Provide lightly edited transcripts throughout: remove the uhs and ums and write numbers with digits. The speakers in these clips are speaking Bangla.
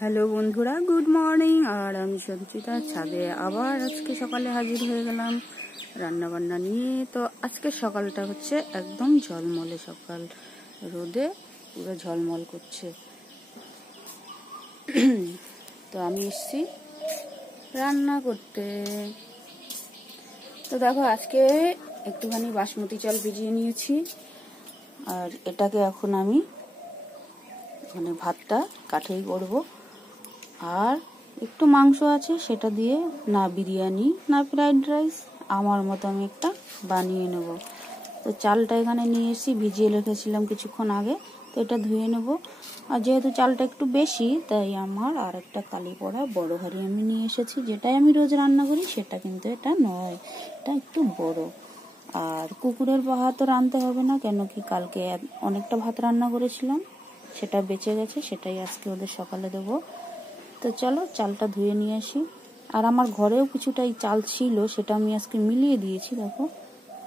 হ্যালো বন্ধুরা, গুড মর্নিং। আর আমি সঞ্চিতা ছাদে আবার আজকে সকালে হাজির হয়ে গেলাম রান্না বান্না নিয়ে। তো আজকে সকালটা হচ্ছে একদম ঝলমলে সকাল, রোদে পুরো ঝলমল করছে। তো আমি এসছি রান্না করতে। তো দেখো, আজকে একটুখানি বাসমতি চাল ভিজিয়ে নিয়েছি, আর এটাকে এখন আমি ভাতটা কাঠেই করব। আর একটু মাংস আছে, সেটা দিয়ে না বিরিয়ানি না ফ্রাইড রাইস, আমার মতো আমি একটা বানিয়ে নেব। তো চালটা এখানে নিয়ে এসেছি, ভিজিয়ে রেখেছিলাম কিছুক্ষণ আগে। তো এটা ধুয়ে নেব। আর যেহেতু চালটা একটু বেশি, তাই আমার আর একটা কালি পড়া বড় হাঁড়ি আমি নিয়ে এসেছি। যেটাই আমি রোজ রান্না করি সেটা কিন্তু এটা নয়, এটা একটু বড়। আর কুকুরের ভাত তো রাঁধতে হবে না, কেন কি কালকে অনেকটা ভাত রান্না করেছিলাম, সেটা বেঁচে গেছে, সেটাই আজকে ওদের সকালে দেবো। তো চলো চালটা ধুয়ে নিয়ে আসি। আর আমার ঘরেও কিছুটা এই চাল ছিল, সেটা আমি আজকে মিলিয়ে দিয়েছি। দেখো,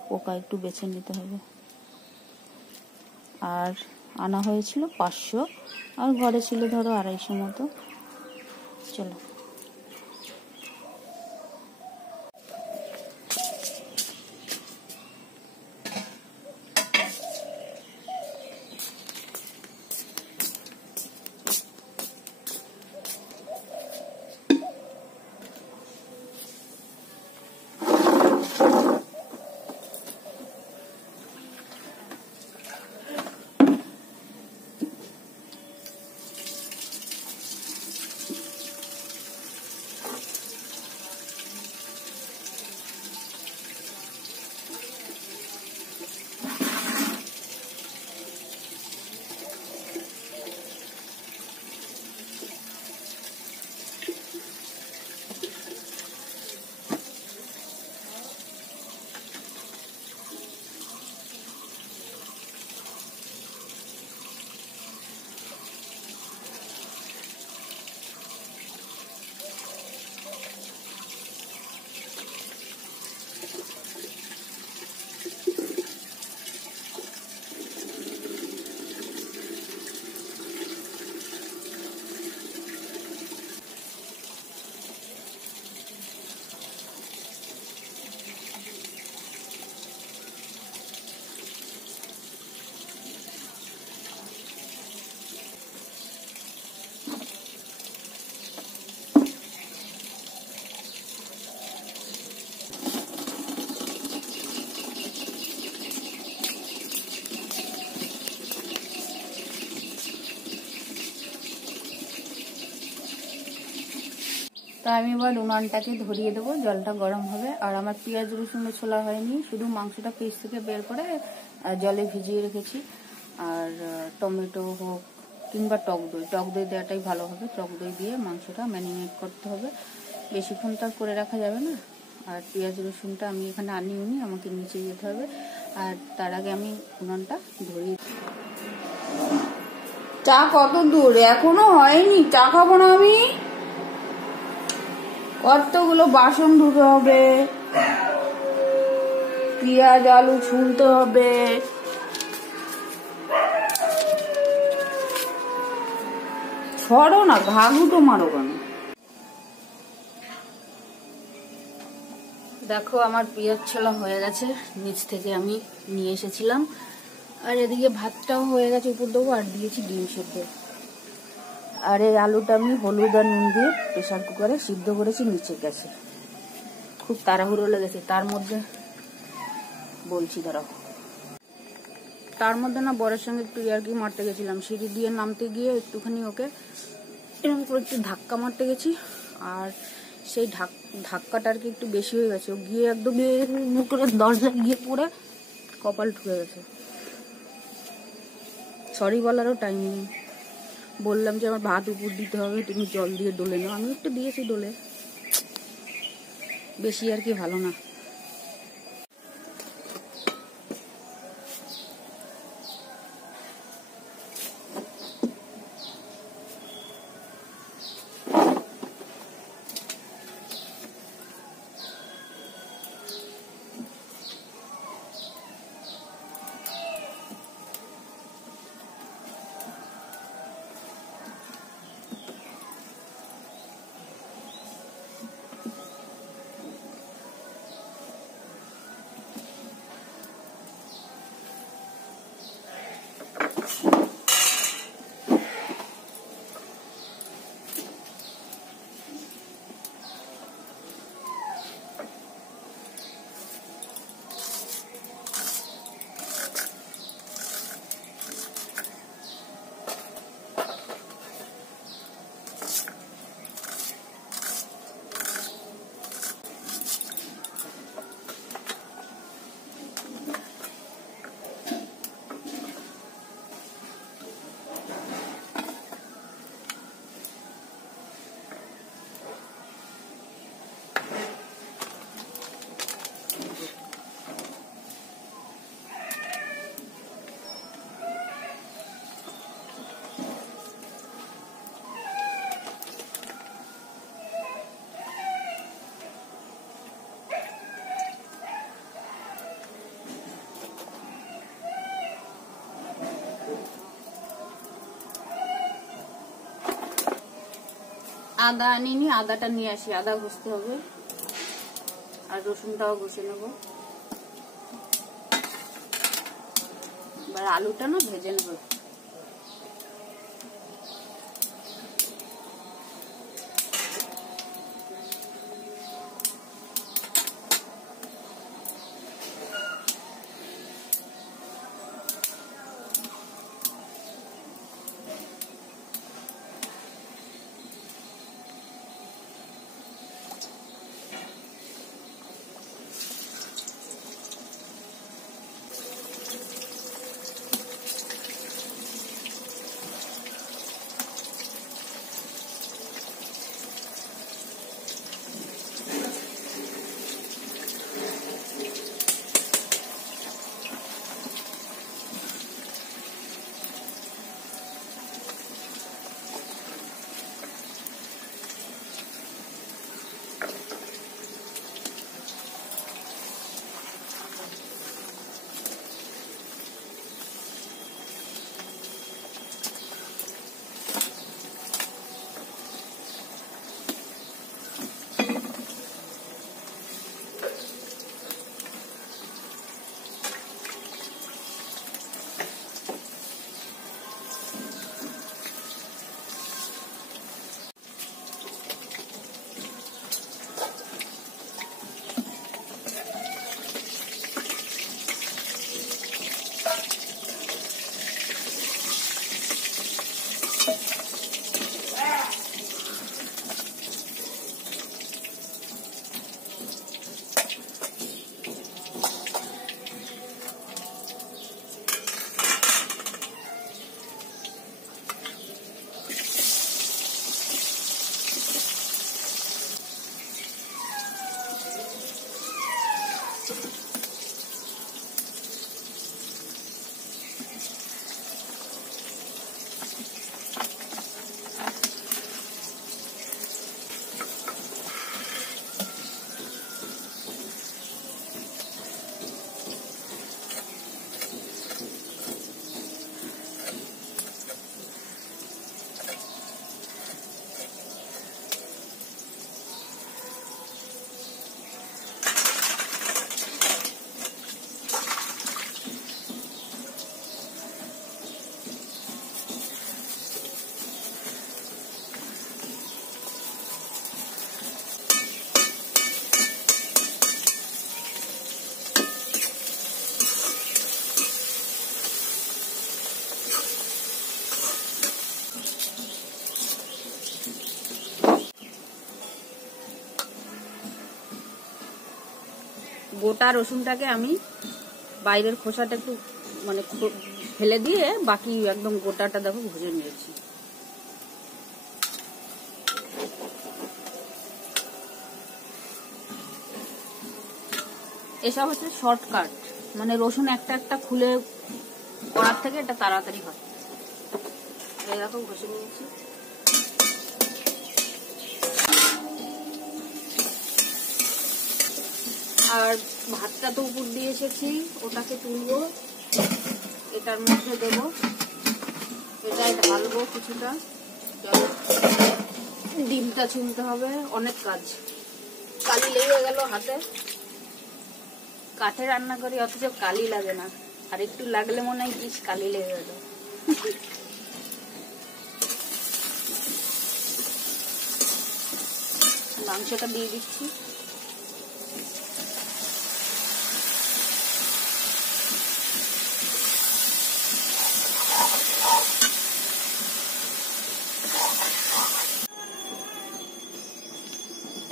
পোকা একটু বেছে নিতে হবে। আর আনা হয়েছিল 500, আর ঘরে ছিল ধরো 250 মতো। চলো, তা আমি এবার উনানটাকে ধরিয়ে দেবো, জলটা গরম হবে। আর আমার পেঁয়াজ রসুনের ছোলা হয়নি, শুধু মাংসটা ফ্রিজ থেকে বের করে জলে ভিজিয়ে রেখেছি। আর টমেটো হোক কিংবা টক দই দেওয়াটাই ভালো হবে। টক দই দিয়ে মাংসটা ম্যারিনেট করতে হবে, বেশিক্ষণ তো আর করে রাখা যাবে না। আর পেঁয়াজ রসুনটা আমি এখানে আনিনি, আমাকে নিচে যেতে হবে। আর তার আগে আমি উনানটা ধরিয়ে। চা কত দূর, এখনো হয়নি, চা খাবো না আমি। কতগুলো বাসন ধুতে হবে, পেঁয়াজ আলু ছুলতে হবে। ছড়ো না, ঘাঘুটো মারো কেন? দেখো, আমার পেঁয়াজ ছোলা হয়ে গেছে, নিচ থেকে আমি নিয়ে এসেছিলাম। আর এদিকে ভাতটাও হয়ে গেছে, উপর দেবো। আর দিয়েছি ডিম সেদ্ধ। আর এই আলুটা আমি হলুদ আর নুন দিয়ে প্রেসার কুকারে সিদ্ধ করেছি নিচে গেছে। খুব তাড়াহুড়ো লেগেছে, তার মধ্যে বলছি দাঁড়াও। তার মধ্যে না বরের সঙ্গে একটু ইয়ার্কি মারতে গেছিলাম, সিঁড়ি দিয়ে নামতে গিয়ে একটুখানি ওকে এরকম করে একটু ধাক্কা মারতে গেছি। আর সেই ধাক্কাটা আর কি একটু বেশি হয়ে গেছে, ও গিয়ে একদম করে দরজায় গিয়ে পড়ে কপাল ঠুকে গেছে। সরি বলারও টাইম নেই। বললাম যে আমার ভাত উপর দিতে হবে, তুমি জল দিয়ে ডলে নাও। আমি একটু দিয়েছি ডলে, বেশি আর কি ভালো না। আদা আনিনি, আদাটা নিয়ে আসি, আদা ঘষতে হবে আর রসুনটাও ঘষে নেবো। এবার আলুটা না ভেজে নেবো। গোটা রসুনটাকে আমি বাইরের খোসাটা একটু মানে ফেলে দিয়ে বাকি একদম গোটাটা দেখো ভেজে নিয়েছি। এসব হচ্ছে শর্টকাট, মানে রসুন একটা একটা খুলে করার থেকে এটা তাড়াতাড়ি হয়। এই দেখো ঘষে নিয়েছি। আর ভাতটা তো উপর দিয়ে এসেছি, ওটাকে তুলবো, এটার মধ্যে দেবো, এটাই ঢালবো কিছুটা। ডিমটা ছুলতে হবে, অনেক কাজ, কালি লেগে গেল হাতে। কাঠে রান্না করি অথচ কালি লাগে না, আর একটু লাগলে মনে হয় ইস কালি লেগে গেল। মাংসটা দিয়ে দিচ্ছি।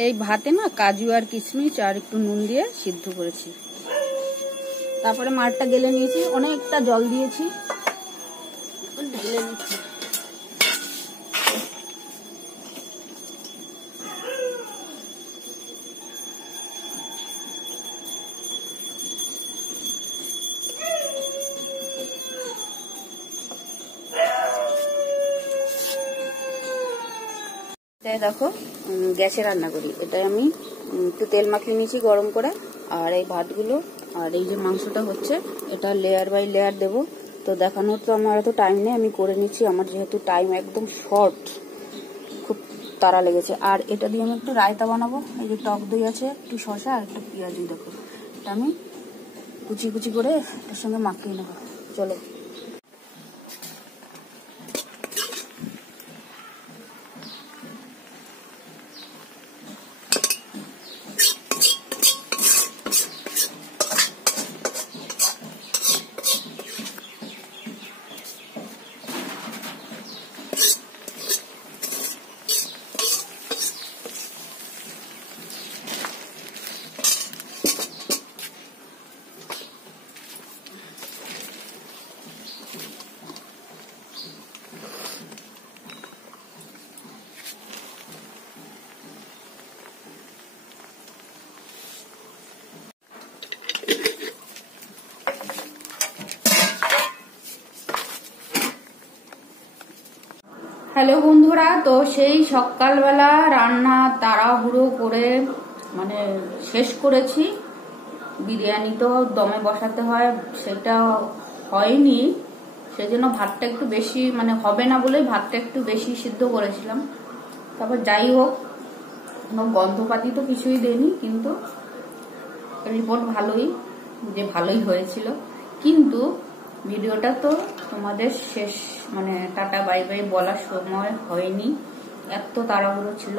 এই ভাতে না কাজু আর কিশমিশ আর একটু নুন দিয়ে সিদ্ধ করেছি, তারপরে মাঠটা গেলে নিয়েছি, অনেকটা জল দিয়েছি, ঢেলে নিচ্ছি। দেখো গ্যাসে রান্না করি, এটাই আমি একটু তেল মাখিয়ে নিয়েছি গরম করে। আর এই ভাতগুলো আর এই যে মাংসটা হচ্ছে, এটা লেয়ার বাই লেয়ার দেব। তো দেখানোর তো আমার এত টাইম নেই, আমি করে নিচ্ছি। আমার যেহেতু টাইম একদম শর্ট, খুব তাড়া লেগেছে। আর এটা দিয়ে আমি একটু রায়তা বানাবো। এই যে টক দই আছে, একটু শসা আর একটু পেঁয়াজ, দেখো এটা আমি কুচি কুচি করে এর সঙ্গে মাখিয়ে নেবো। চলো। হ্যালো বন্ধুরা, তো সেই সকালবেলা রান্না তাড়াহুড়ো করে মানে শেষ করেছি। বিরিয়ানি তো দমে বসাতে হয়, সেটা হয়নি, সেজন্য ভাতটা একটু বেশি মানে হবে না বলে ভাতটা একটু বেশি সিদ্ধ করেছিলাম। তারপর যাই হোক, কোনো গন্ধপাতি তো কিছুই দেয়নি, কিন্তু রিপোর্ট ভালোই হয়েছিল। কিন্তু ভিডিওটা তো তোমাদের শেষ মানে টাটা বাই বাই বলার সময় হয়নি, এত তাড়াহুড়ো ছিল।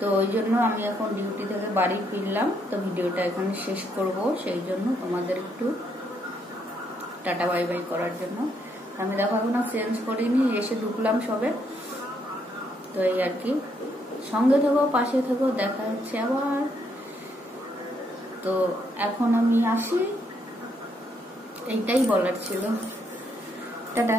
তো ওই জন্য আমি এখন ডিউটি থেকে বাড়ি ফিরলাম, তো ভিডিওটা এখানে শেষ করব। সেই জন্য তোমাদের একটু টাটা বাই বাই করার জন্য আমি দেখো এখনো চেঞ্জ করিনি, এসে ঢুকলাম সবে। তো এই আর কি, সঙ্গে থেকো, পাশে থেকো, দেখা হচ্ছে আবার। তো এখন আমি আসি, এইটাই বলার ছিল। টাটা।